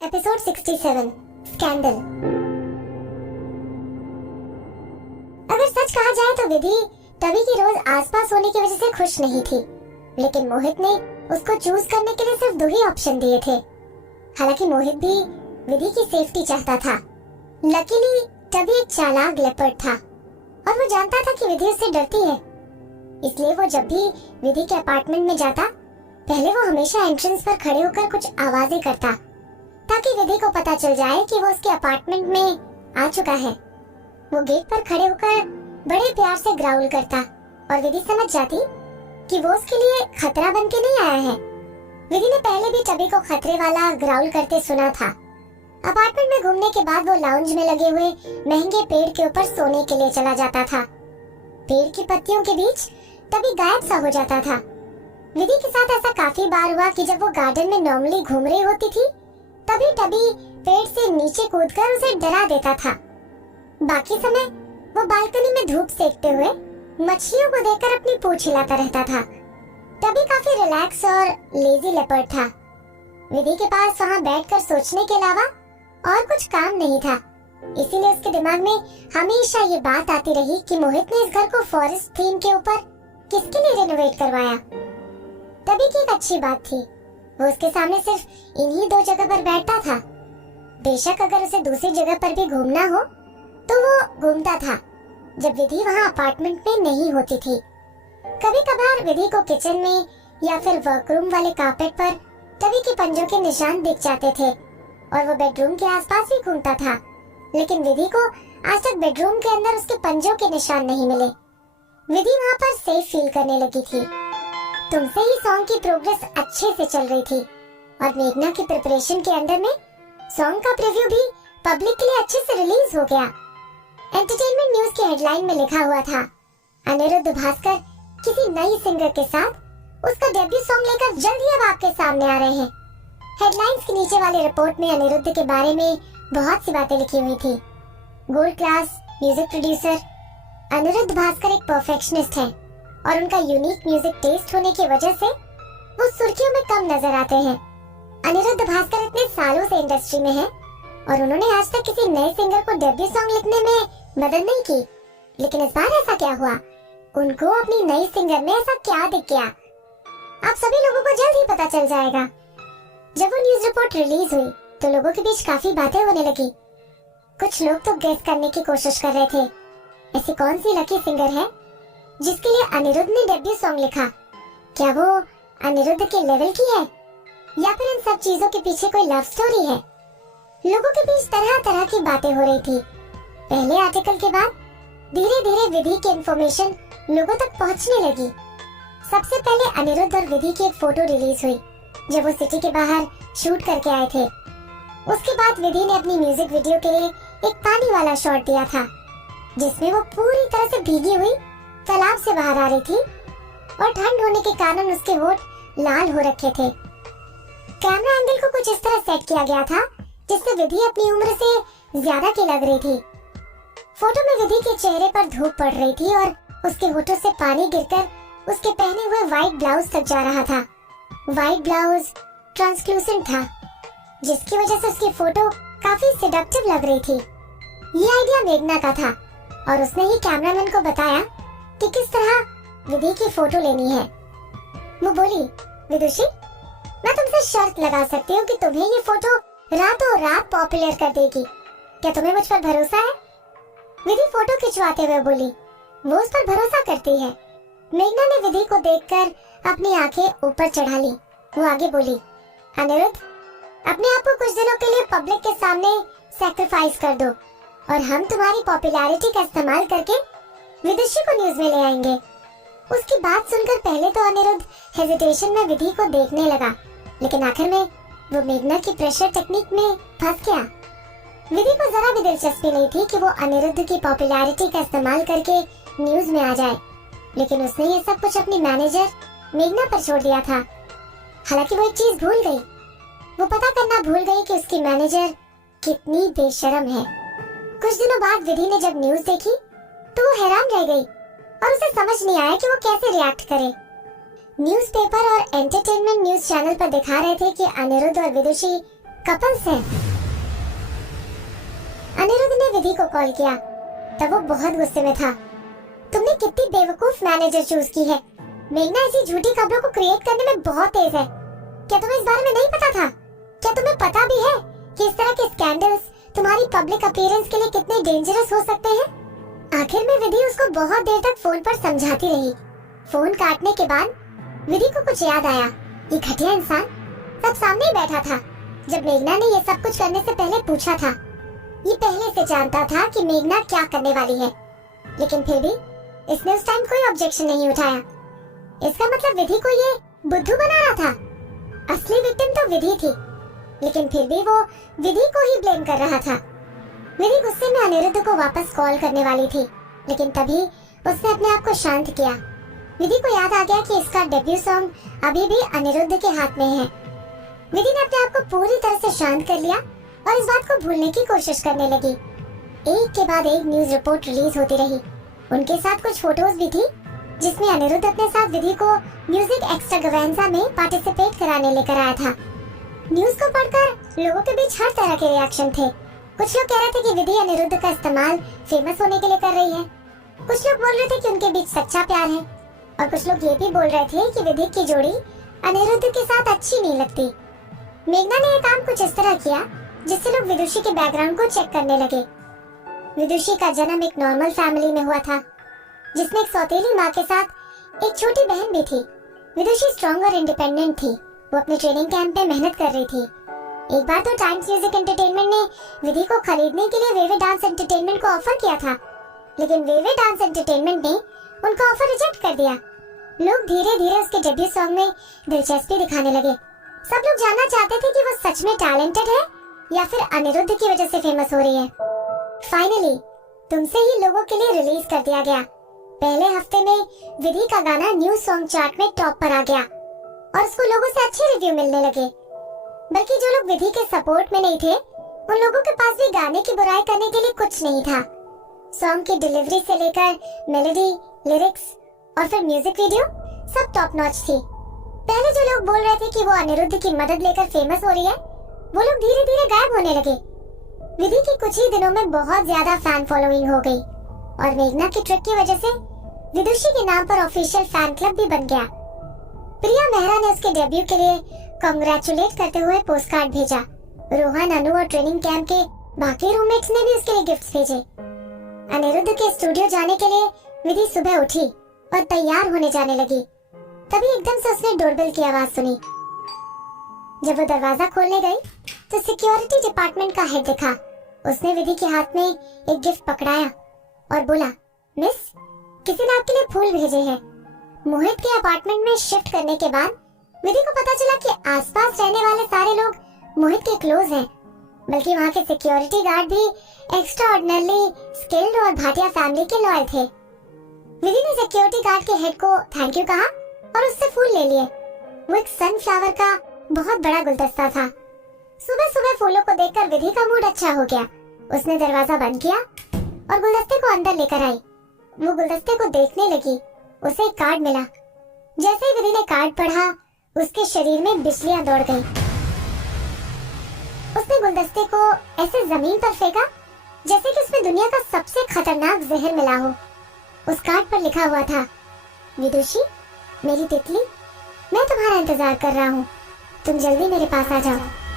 Episode 67 scandal. अगर सच कहा जाए तो विधि तभी की रोज आसपास होने की वजह से खुश नहीं थी, लेकिन मोहित ने उसको चूज करने के लिए सिर्फ 2 ही ऑप्शन दिए थे। हालांकि मोहित भी विधि की सेफ्टी चाहता था। लकीली तभी एक चालाक लेपर्ड था और वो जानता था कि विधि उससे डरती है, इसलिए वो जब भी विधि के अपार्टमेंट में जाता पहले वो हमेशा एंट्रेंस पर खड़े होकर कुछ आवाजें करता ताकि विधि को पता चल जाए कि वो उसके अपार्टमेंट में आ चुका है। वो गेट पर खड़े होकर बड़े प्यार से ग्राउल करता और विधि समझ जाती कि वो उसके लिए खतरा बन के नहीं आया है। विधि ने पहले भी टबी को खतरे वाला ग्राउल करते सुना था। अपार्टमेंट में घूमने के बाद वो लाउंज में लगे हुए महंगे पेड़ के ऊपर सोने के लिए चला जाता था। पेड़ की पत्तियों के बीच टबी गायब सा हो जाता था। विधि के साथ ऐसा काफी बार हुआ कि जब वो गार्डन में नॉर्मली घूम रही होती थी तभी टबी पेड़ से नीचे कूदकर उसे डरा देता था। बाकी समय वो बालकनी में धूप सेकते हुए मछलियों को देखकर अपनी पूंछ हिलाता रहता था। टबी काफी रिलैक्स और लेजी लेपर्ड था। विधि के पास वहाँ बैठकर सोचने के अलावा और कुछ काम नहीं था, इसीलिए उसके दिमाग में हमेशा ये बात आती रही कि मोहित ने इस घर को फॉरेस्ट थीम के ऊपर किसके लिए रेनोवेट करवाया। टबी की एक अच्छी बात थी, वो उसके सामने सिर्फ इन्हीं 2 जगह पर बैठता था। बेशक अगर उसे दूसरी जगह पर भी घूमना हो तो वो घूमता था जब विधि वहाँ अपार्टमेंट में नहीं होती थी। कभी कभार विधि को किचन में या फिर वर्करूम वाले कारपेट पर टबी के पंजों के निशान दिख जाते थे और वो बेडरूम के आसपास भी घूमता था, लेकिन विधि को आज तक बेडरूम के अंदर उसके पंजों के निशान नहीं मिले। विधि वहाँ पर सेफ फील करने लगी थी। तुमसे ही सॉन्ग की प्रोग्रेस अच्छे से चल रही थी और मेघना की प्रिपरेशन के अंदर में सॉन्ग का प्रीव्यू भी पब्लिक के लिए अच्छे से रिलीज हो गया। एंटरटेनमेंट न्यूज की हेडलाइन में लिखा हुआ था, अनिरुद्ध भास्कर किसी नई सिंगर के साथ उसका डेब्यू सॉन्ग लेकर जल्द ही अब आपके सामने आ रहे हैं। हेडलाइंस के नीचे वाली रिपोर्ट में अनिरुद्ध के बारे में बहुत सी बातें लिखी हुई थी। Gold class music producer Anirudh Bhaskar एक परफेक्शनिस्ट है और उनका यूनिक म्यूजिक टेस्ट होने की वजह से वो सुर्खियों में कम नजर आते हैं। अनिरुद्ध भास्कर इतने सालों से इंडस्ट्री में है और उन्होंने आज तक किसी नए सिंगर को डेब्यू सॉन्ग लिखने में मदद नहीं की, लेकिन इस बार ऐसा क्या हुआ? उनको अपनी नई सिंगर में ऐसा क्या दिख गया? आप सभी लोगों को जल्द ही पता चल जाएगा। जब वो न्यूज रिपोर्ट रिलीज हुई तो लोगों के बीच काफी बातें होने लगी। कुछ लोग तो गेस करने की कोशिश कर रहे थे, ऐसी कौन सी लकी सिंगर है जिसके लिए अनिरुद्ध ने डेब्यू सॉन्ग लिखा? क्या वो अनिरुद्ध के लेवल की है या फिर इन सब चीजों के पीछे कोई लव स्टोरी है? लोगों के बीच तरह तरह की बातें हो रही थी। पहले आर्टिकल के बाद धीरे धीरे विधि की इंफॉर्मेशन लोगों तक पहुंचने लगी। सबसे पहले अनिरुद्ध और विधि की एक फोटो रिलीज हुई जब वो सिटी के बाहर शूट करके आए थे। उसके बाद विधि ने अपनी म्यूजिक वीडियो के लिए एक पानी वाला शॉट दिया था जिसमें वो पूरी तरह से भीगी हुई तालाब से बाहर आ रही थी और ठंड होने के कारण उसके होंठ लाल हो रखे थे। कैमरा एंगल को कुछ इस तरह सेट किया गया था जिससे विधि अपनी उम्र से ज्यादा की लग रही थी। फोटो में विधि के चेहरे पर धूप पड़ रही थी और उसके होठों से पानी गिरकर उसके पहने हुए व्हाइट ब्लाउज तक जा रहा था। व्हाइट ब्लाउज ट्रांसलूसेंट था जिसकी वजह से उसकी फोटो काफी सेडक्टिव लग रही थी। ये आइडिया मेघना का था और उसने ही कैमरामैन को बताया कि किस तरह विधि की फोटो लेनी है। वो बोली, विदुषी, मैं तुमसे शर्त लगा सकती हूँ कि तुम्हें ये फोटो रातों रात पॉपुलर कर देगी। क्या तुम्हें मुझ पर भरोसा है? विधि फोटो खिंचवाते हुए बोली, वो उस पर भरोसा करती है। मेघना ने विधि को देखकर अपनी आंखें ऊपर चढ़ा ली। वो आगे बोली, अनिरुद्ध, अपने आप को कुछ दिनों के लिए पब्लिक के सामने सैक्रिफाइस कर दो और हम तुम्हारी पॉपुलैरिटी का इस्तेमाल करके विदुषी को न्यूज में ले आएंगे। उसकी बात सुनकर पहले तो अनिरुद्ध हेजिटेशन में विधि को देखने लगा, लेकिन आखिर में वो मेघना की प्रेशर टेक्निक में फंस गया। विधि को जरा भी दिलचस्पी नहीं थी कि वो अनिरुद्ध की पॉपुलैरिटी का इस्तेमाल करके न्यूज में आ जाए, लेकिन उसने ये सब कुछ अपनी मैनेजर मेघना पर छोड़ दिया था। हालांकि वो एक चीज भूल गई, वो पता करना भूल गई कि उसकी मैनेजर कितनी बेशर्म है। कुछ दिनों बाद विधि ने जब न्यूज देखी तो वो हैरान रह गई और उसे समझ नहीं आया कि वो कैसे रिएक्ट करे। न्यूज़पेपर और एंटरटेनमेंट न्यूज चैनल पर दिखा रहे थे कि अनिरुद्ध और विदुषी कपल्स हैं। अनिरुद्ध ने विधि को कॉल किया तब वो बहुत गुस्से में था। तुमने कितनी बेवकूफ मैनेजर चूज की है। मेघना ऐसी झूठी खबरों को क्रिएट करने में बहुत तेज है। क्या तुम्हें इस बारे में नहीं पता था? क्या तुम्हें पता भी है कि इस तरह के स्कैंडल्स तुम्हारी पब्लिक अपीयरेंस के लिए कितने डेंजरस हो सकते हैं? आखिर में विधि उसको बहुत देर तक फोन पर समझाती रही। फोन काटने के बाद विधि को कुछ याद आया। ये घटिया इंसान सब सामने ही बैठा था जब मेघना ने ये सब कुछ करने से पहले पूछा था। ये पहले से जानता था कि मेघना क्या करने वाली है, लेकिन फिर भी इसने उस टाइम कोई ऑब्जेक्शन नहीं उठाया। इसका मतलब विधि को ये बुद्धू बना रहा था। असली विक्टिम तो विधि थी, लेकिन फिर भी वो विधि को ही ब्लेम कर रहा था। विधि गुस्से में अनिरुद्ध को वापस कॉल करने वाली थी, लेकिन तभी उसने अपने आप को शांत किया। विधि को याद आ गया कि इसका डेब्यू सॉन्ग अभी भी अनिरुद्ध के हाथ में है। विधि ने अपने आप को पूरी तरह से शांत कर लिया और इस बात को भूलने की कोशिश करने लगी। एक के बाद एक न्यूज रिपोर्ट रिलीज होती रही। उनके साथ कुछ फोटोज भी थी जिसमें अनिरुद्ध अपने साथ विधि को म्यूजिक एक्स्ट्रावागेंजा में पार्टिसिपेट कराने लेकर आया था। न्यूज को पढ़कर लोगों के बीच हर तरह के रिएक्शन थे। कुछ लोग कह रहे थे कि विधि अनिरुद्ध का इस्तेमाल फेमस होने के लिए कर रही है। कुछ लोग बोल रहे थे कि उनके बीच सच्चा प्यार है, और कुछ लोग ये भी बोल रहे थे कि विधि की जोड़ी अनिरुद्ध के साथ अच्छी नहीं लगती। मेघना ने ये काम कुछ इस तरह किया जिससे लोग विदुषी के बैकग्राउंड को चेक करने लगे। विदुषी का जन्म एक नॉर्मल फैमिली में हुआ था, जिसमें एक सौतेली माँ के साथ एक छोटी बहन भी थी। विदुषी स्ट्रॉन्ग और इंडिपेंडेंट थी। वो अपने ट्रेनिंग कैंप में मेहनत कर रही थी। एक बार तो टाइम्स म्यूजिक एंटरटेनमेंट ने विधि को खरीदने के लिए वेवे डांस एंटरटेनमेंट को ऑफर किया था, लेकिन वेवे डांस एंटरटेनमेंट ने उनका ऑफर रिजेक्ट कर दिया। लोग धीरे धीरे उसके डेब्यू सॉन्ग में दिलचस्पी दिखाने लगे। सब लोग जानना चाहते थे कि वो सच में टैलेंटेड है या फिर अनिरुद्ध की वजह से फेमस हो रही है। फाइनली तुमसे ही लोगों के लिए रिलीज कर दिया गया। पहले हफ्ते में विधि का गाना न्यू सॉन्ग चार्ट में टॉप पर आ गया और उसको लोगों से अच्छे रिव्यू मिलने लगे। बल्कि जो लोग विधि के सपोर्ट में नहीं थे, उन लोगों के पास भी गाने की बुराई करने के लिए कुछ नहीं था। सॉन्ग की डिलीवरी से लेकर मेलोडी, लिरिक्स और फिर म्यूजिक वीडियो सब टॉप नॉच थी। पहले जो लोग बोल रहे थे कि वो अनिरुद्ध की मदद लेकर फेमस हो रही है, वो लोग धीरे धीरे गायब होने लगे। विधि की कुछ ही दिनों में बहुत ज्यादा फैन फॉलोइंग हो गई और मेघना की ट्रिक की वजह से विदुषी के नाम पर ऑफिशियल फैन क्लब भी बन गया। प्रिया मेहरा ने उसके डेब्यू के लिए कांग्रेचुलेट करते हुए पोस्ट कार्ड भेजा। रोहन, अनु और ट्रेनिंग कैंप के बाकी रूममेट्स ने भी उसके लिए गिफ्ट्स भेजे। अनिरुद्ध के स्टूडियो जाने के लिए विधि सुबह उठी और तैयार होने जाने लगी। तभी एकदम से उसने डोरबेल की आवाज सुनी। जब वो दरवाजा खोलने गई तो सिक्योरिटी डिपार्टमेंट का हेड दिखा। उसने विधि के हाथ में एक गिफ्ट पकड़ाया और बोला, मिस, किसी ने आपके लिए फूल भेजे हैं। मोहित के अपार्टमेंट में शिफ्ट करने के बाद विधि को पता चला कि आसपास रहने वाले सारे लोग मोहित के क्लोज हैं, बल्कि वहाँ के सिक्योरिटी गार्ड भी एक्स्ट्राऑर्डिनरी स्किल्ड और भाटिया फैमिली के लॉयल थे। विधि ने सिक्योरिटी गार्ड के हेड को थैंक यू कहा और उससे फूल ले लिए। वो एक सनफ्लावर का बहुत बड़ा गुलदस्ता था। सुबह सुबह फूलों को देखकर विधि का मूड अच्छा हो गया। उसने दरवाजा बंद किया और गुलदस्ते को अंदर लेकर आई। वो गुलदस्ते को देखने लगी। उसे एक कार्ड मिला। जैसे ही विधि ने कार्ड पढ़ा, उसके शरीर में बिजलियां दौड़ गईं। उसने गुलदस्ते को ऐसे जमीन पर फेंका जैसे कि उसमें दुनिया का सबसे खतरनाक जहर मिला हो। उस कार्ड पर लिखा हुआ था, विदुषी, मेरी तितली, मैं तुम्हारा इंतजार कर रहा हूँ, तुम जल्दी मेरे पास आ जाओ।